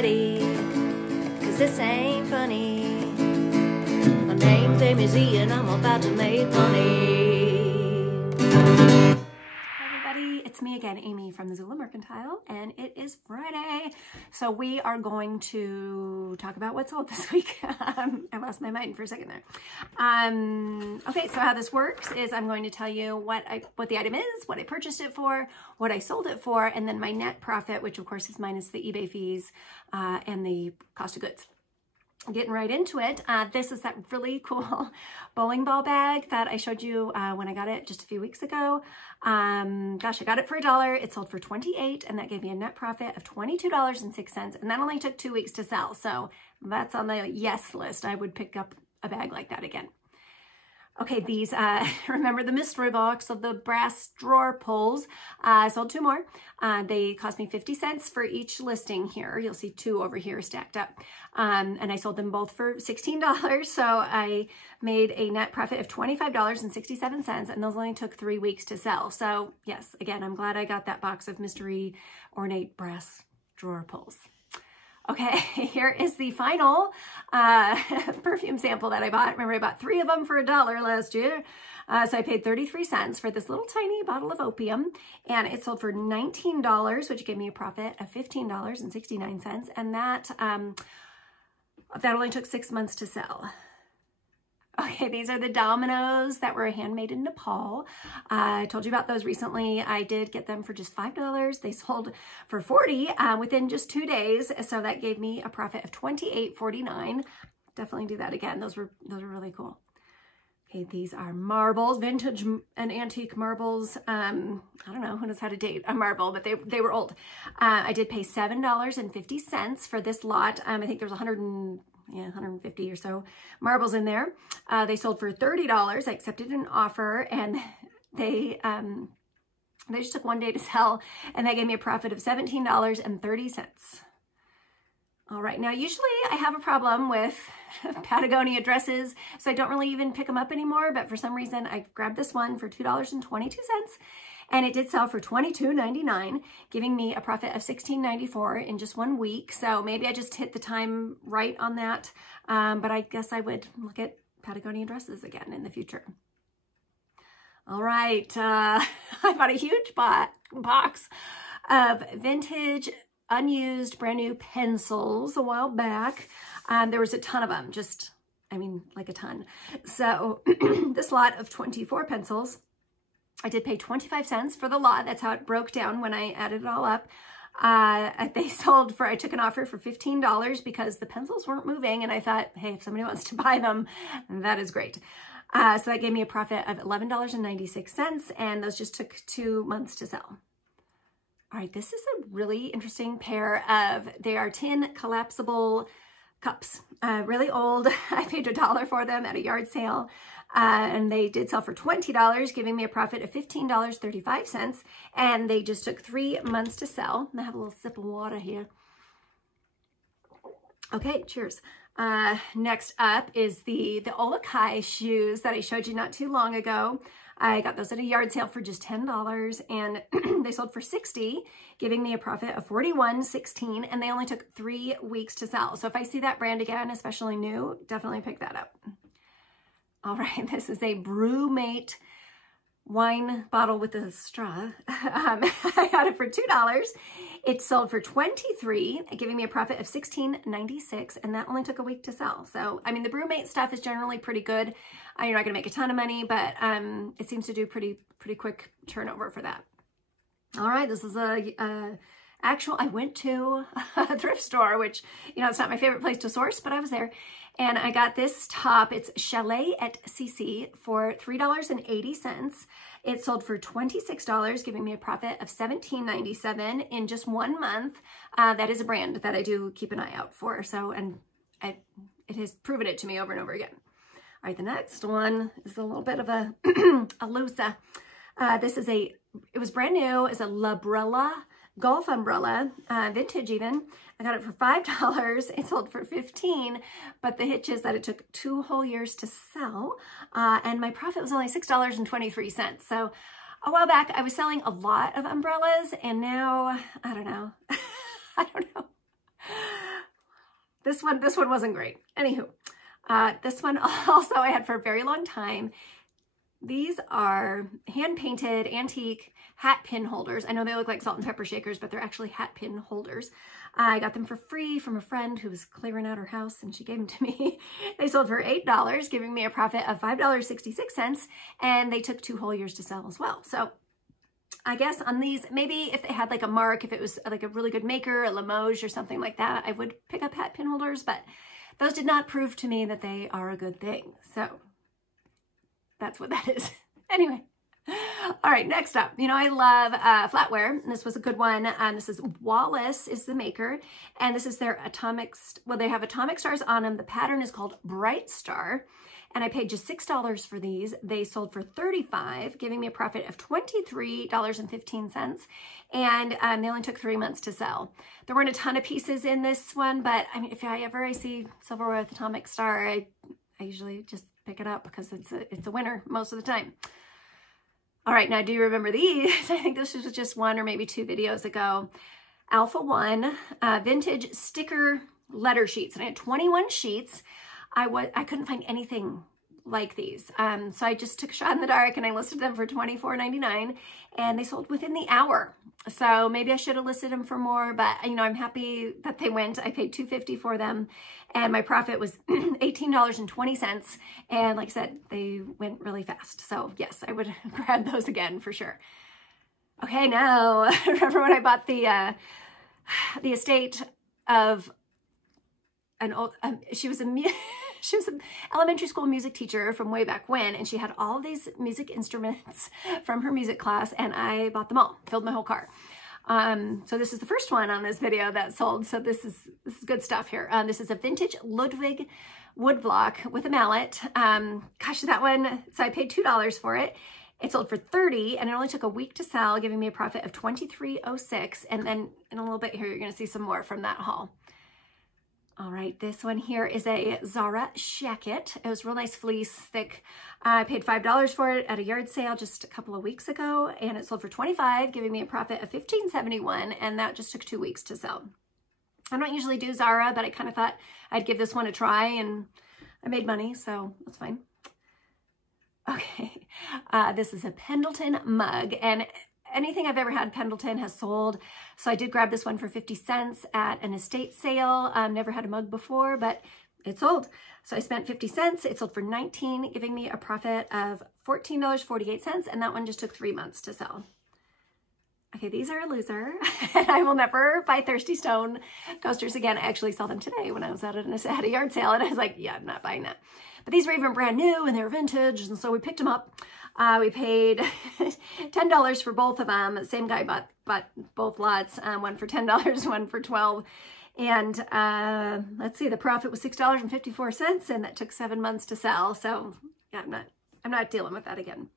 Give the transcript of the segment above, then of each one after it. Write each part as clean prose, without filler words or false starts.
ready, cause this ain't funny. My name's Amy Z and I'm about to make money. Hi everybody, it's me again, Amy from the Zula Mercantile, and it is Friday. So we are going to talk about what's sold this week. I lost my mind for a second there. Okay, so how this works is I'm going to tell you what the item is, what I purchased it for, what I sold it for, and then my net profit, which of course is minus the eBay fees and the cost of goods. Getting right into it, this is that really cool bowling ball bag that I showed you when I got it just a few weeks ago. Gosh, I got it for $1. It sold for $28, and that gave me a net profit of $22.06, and that only took 2 weeks to sell. So that's on the yes list. I would pick up a bag like that again. Okay, these, remember the mystery box of the brass drawer pulls. I sold 2 more. They cost me 50 cents for each listing here. You'll see 2 over here stacked up. And I sold them both for $16. So I made a net profit of $25.67, and those only took 3 weeks to sell. So yes, again, I'm glad I got that box of mystery ornate brass drawer pulls. Okay, here is the final perfume sample that I bought. Remember, I bought 3 of them for $1 last year. So I paid 33 cents for this little tiny bottle of opium, and it sold for $19, which gave me a profit of $15.69. And that only took 6 months to sell. Okay, these are the dominoes that were handmade in Nepal. I told you about those recently. I did get them for just $5. They sold for $40 within just 2 days. So that gave me a profit of $28.49. Definitely do that again. Those were really cool. Okay, these are marbles, vintage and antique marbles. I don't know, who knows how to date a marble, but they were old. I did pay $7.50 for this lot. I think there's 150 or so marbles in there. They sold for $30. I accepted an offer, and they just took 1 day to sell, and that gave me a profit of $17.30. All right, now usually I have a problem with Patagonia dresses, so I don't really even pick them up anymore, but for some reason I grabbed this one for $2.22, and it did sell for $22.99, giving me a profit of $16.94 in just 1 week. So maybe I just hit the time right on that, but I guess I would look at Patagonia dresses again in the future. All right, I bought a huge box of vintage unused brand new pencils a while back. There was a ton of them, like a ton. So this lot of 24 pencils, I did pay 25 cents for the lot. That's how it broke down when I added it all up. They sold for, I took an offer for $15 because the pencils weren't moving, and I thought, hey, if somebody wants to buy them, that is great. So that gave me a profit of $11.96, and those just took 2 months to sell. All right, this is a really interesting pair of, they are tin collapsible cups, really old. I paid $1 for them at a yard sale, and they did sell for $20, giving me a profit of $15.35, and they just took 3 months to sell. I have a little sip of water here. Okay, cheers. Next up is the Aulos shoes that I showed you not too long ago. I got those at a yard sale for just $10, and they sold for $60, giving me a profit of $41.16, and they only took 3 weeks to sell. So if I see that brand again, especially new, definitely pick that up. All right, this is a Brewmate wine bottle with a straw. I got it for $2. It sold for $23, giving me a profit of $16.96, and that only took a week to sell. So, I mean, the Brewmate stuff is generally pretty good. You're not gonna make a ton of money, but it seems to do pretty quick turnover for that. All right, this is I went to a thrift store, which, you know, it's not my favorite place to source, but I was there. And I got this top. It's Chalet at CC for $3.80. It sold for $26, giving me a profit of $17.97 in just 1 month. That is a brand that I do keep an eye out for. So, and it has proven it to me over and over again. All right, the next one is a little bit of a Alusa. This is it was brand new. It's a Labrella golf umbrella, vintage even. I got it for $5. It sold for $15, but the hitch is that it took 2 whole years to sell, and my profit was only $6.23. So a while back, I was selling a lot of umbrellas, and now, I don't know. I don't know. this one wasn't great. Anywho, this one also I had for a very long time. These are hand-painted antique hat pin holders. I know they look like salt and pepper shakers, but they're actually hat pin holders. I got them for free from a friend who was clearing out her house, and she gave them to me. They sold for $8, giving me a profit of $5.66, and they took 2 whole years to sell as well. So I guess on these, maybe if they had like a mark, if it was like a really good maker, a Limoges or something like that, I would pick up hat pin holders, but those did not prove to me that they are a good thing. So that's what that is. Anyway. All right, next up, you know, I love flatware. And this was a good one. This is Aulos is the maker. And this is their atomic, well, they have atomic stars on them. The pattern is called Bright Star. And I paid just $6 for these. They sold for $35, giving me a profit of $23.15. And they only took 3 months to sell. There weren't a ton of pieces in this one, but I mean, if I see silverware with atomic star, I usually just pick it up because it's a winner most of the time. All right, now do you remember these? I think this was just 1 or maybe 2 videos ago. Alpha 1 vintage sticker letter sheets. And I had 21 sheets. I couldn't find anything like these. So I just took a shot in the dark and I listed them for $24.99 and they sold within the hour. So maybe I should have listed them for more, but you know, I'm happy that they went. I paid $2.50 for them and my profit was $18.20. And like I said, they went really fast. So yes, I would grab those again for sure. Okay, now remember when I bought the estate of an old, she was an elementary school music teacher from way back when, and she had all these music instruments from her music class, and I bought them all, filled my whole car. So this is the first one on this video that sold. So this is good stuff here. This is a vintage Ludwig woodblock with a mallet. Gosh, that one, so I paid $2 for it. It sold for $30 and it only took a week to sell, giving me a profit of $23.06. And then in a little bit here, you're gonna see some more from that haul. All right, this one here is a Zara jacket. It was real nice fleece, thick. I paid $5 for it at a yard sale just a couple of weeks ago, and it sold for $25, giving me a profit of $15.71, and that just took 2 weeks to sell. I don't usually do Zara, but I kind of thought I'd give this one a try, and I made money, so that's fine. Okay, this is a Pendleton mug, and anything I've ever had Pendleton has sold. So I did grab this one for 50 cents at an estate sale. Never had a mug before, but it sold. So I spent 50 cents. It sold for $19, giving me a profit of $14.48. And that one just took 3 months to sell. Okay, these are a loser. And I will never buy Thirsty Stone coasters again. I actually saw them today when I was at a yard sale. And I was like, yeah, I'm not buying that. But these were even brand new and they were vintage. And so we picked them up. We paid $10 for both of them. Same guy bought both lots, one for $10, one for $12. And let's see, the profit was $6.54, and that took 7 months to sell. So yeah, I'm not dealing with that again.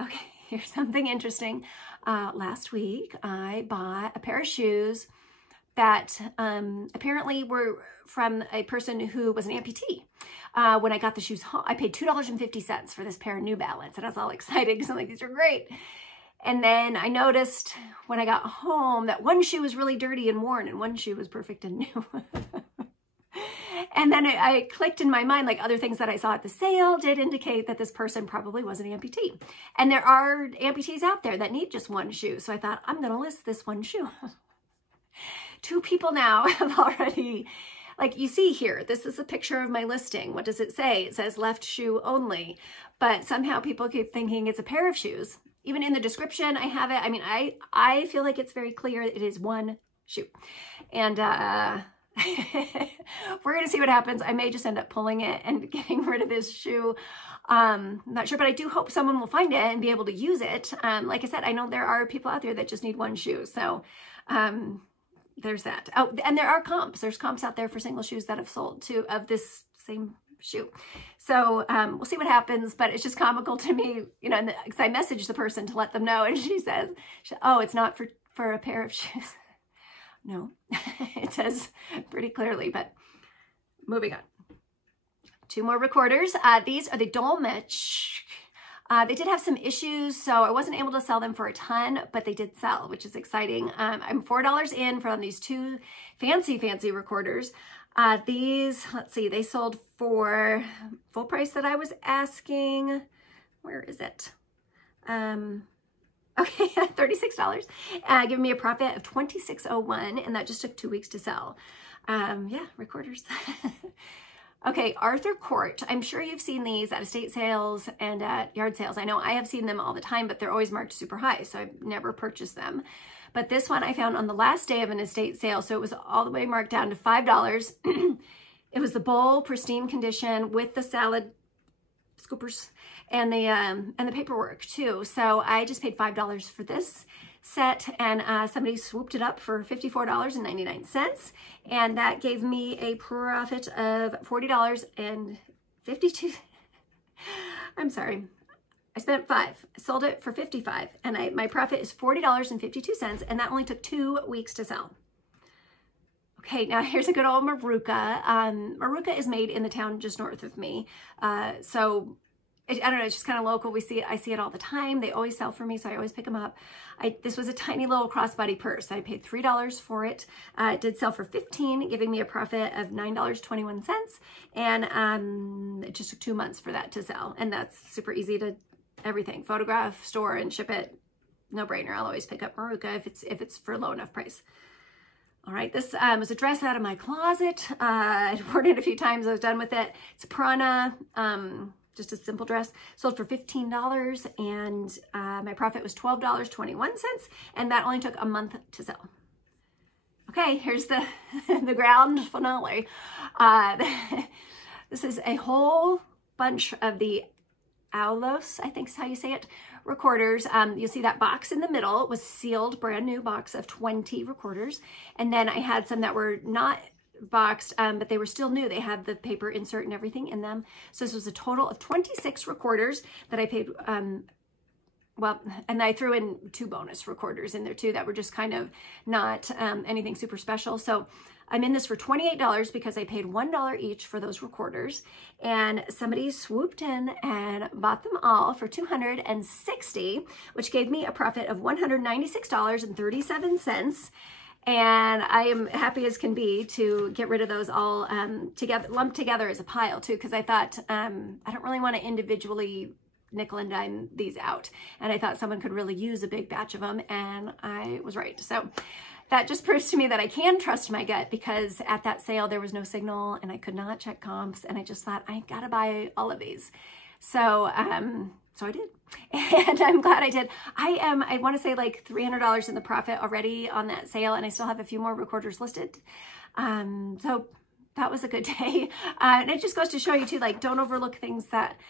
Okay, here's something interesting. Last week, I bought a pair of shoes that apparently were from a person who was an amputee. When I got the shoes home, I paid $2.50 for this pair of New Balance, and I was all excited because I'm like, these are great. And then I noticed when I got home that one shoe was really dirty and worn, and one shoe was perfect and new. And then I clicked in my mind, like other things that I saw at the sale did indicate that this person probably was an amputee. And there are amputees out there that need just one shoe. So I thought, I'm going to list this one shoe. 2 people now have already, like you see here, this is a picture of my listing. What does it say? It says left shoe only, but somehow people keep thinking it's a pair of shoes. Even in the description, I have it. I mean, I feel like it's very clear it is one shoe. And we're going to see what happens. I may just end up pulling it and getting rid of this shoe. I'm not sure, but I do hope someone will find it and be able to use it. Like I said, I know there are people out there that just need one shoe. So, there's that. Oh, and there are comps. There's comps out there for single shoes that have sold too of this same shoe. So we'll see what happens, but it's just comical to me, you know, because I messaged the person to let them know, and she says, oh, it's not for a pair of shoes. No, it says pretty clearly, but moving on. 2 more recorders. These are the Dolmetsch They did have some issues, so I wasn't able to sell them for a ton, but they did sell, which is exciting. I'm $4 in from these two fancy recorders. These, let's see, they sold for full price that I was asking. Where is it? Okay, $36, giving me a profit of $26.01, and that just took 2 weeks to sell. Yeah, recorders. Okay, Arthur Court. I'm sure you've seen these at estate sales and at yard sales. I know I have seen them all the time, but they're always marked super high, so I've never purchased them. But this one I found on the last day of an estate sale, so it was all the way marked down to $5. It was the bowl, pristine condition, with the salad scoopers and the paperwork too. So I just paid $5 for this set, and somebody swooped it up for $54.99, and that gave me a profit of $40.52. I'm sorry, I spent $5, I sold it for $55, and my profit is $40.52, and that only took 2 weeks to sell. Okay, now here's a good old Maruca. Maruca is made in the town just north of me, so I don't know, it's just kind of local. I see it all the time. They always sell for me, so I always pick them up. This was a tiny little crossbody purse. I paid $3 for it. It did sell for $15, giving me a profit of $9.21. And it just took 2 months for that to sell. And that's super easy to everything. Photograph, store, and ship it. No brainer. I'll always pick up Maruca if it's for a low enough price. All right, this was a dress out of my closet. I'd worn it a few times. I was done with it. It's a Prana. Just a simple dress, sold for $15, and my profit was $12.21, and that only took a month to sell. Okay, here's the the grand finale. This is a whole bunch of the Aulos, I think is how you say it, recorders. You'll see that box in the middle was sealed, brand new box of 20 recorders, and then I had some that were not boxed, but they were still new. They had the paper insert and everything in them. So this was a total of 26 recorders that I paid, well, and I threw in 2 bonus recorders in there too that were just kind of not anything super special. So I'm in this for $28 because I paid $1 each for those recorders, and somebody swooped in and bought them all for $260, which gave me a profit of $196.37. And I am happy as can be to get rid of those all together, lumped together as a pile too, because I thought I don't really want to individually nickel and dime these out. And I thought someone could really use a big batch of them, and I was right. So that just proves to me that I can trust my gut, because at that sale there was no signal and I could not check comps, and I just thought I gotta buy all of these. So so I did, and I'm glad I did. I want to say like $300 in the profit already on that sale, and I still have a few more recorders listed. So that was a good day. And it just goes to show you too, like, don't overlook things that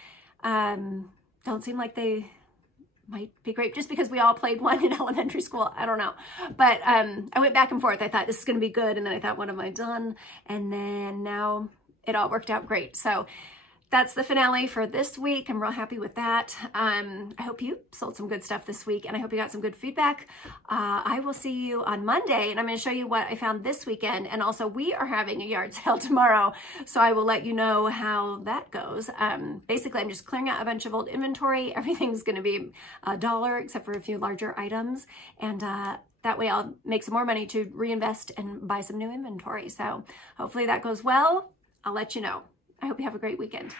don't seem like they might be great just because we all played one in elementary school. I don't know. But I went back and forth. I thought this is going to be good, and then I thought, what have I done? And then now it all worked out great. So that's the finale for this week. I'm real happy with that. I hope you sold some good stuff this week, and I hope you got some good feedback. I will see you on Monday, and I'm going to show you what I found this weekend. And also, we are having a yard sale tomorrow, so I will let you know how that goes. Basically, I'm just clearing out a bunch of old inventory. Everything's going to be $1 except for a few larger items, and that way I'll make some more money to reinvest and buy some new inventory. So hopefully that goes well. I'll let you know. I hope you have a great weekend.